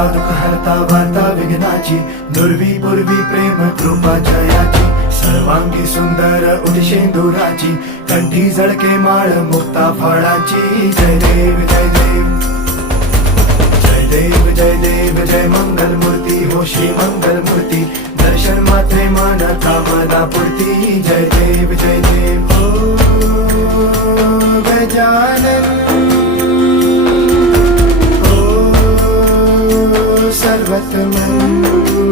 हरता दुःख हरता वार्ता विघ्नाची, दुर्वी पूर्वी प्रेम कृपा जयाची, सर्वांगी सुंदर उदिशेंदुराची, कंठी झळके माळ मुक्ता फळाची. जय देव जय देव जय देव जय देव जय मंगल मूर्ती हो श्री मंगल मूर्ती, दर्शन मात्रे मन कामना पूर्ती. जय देव जय देव हो गजानन हो सर्वतमन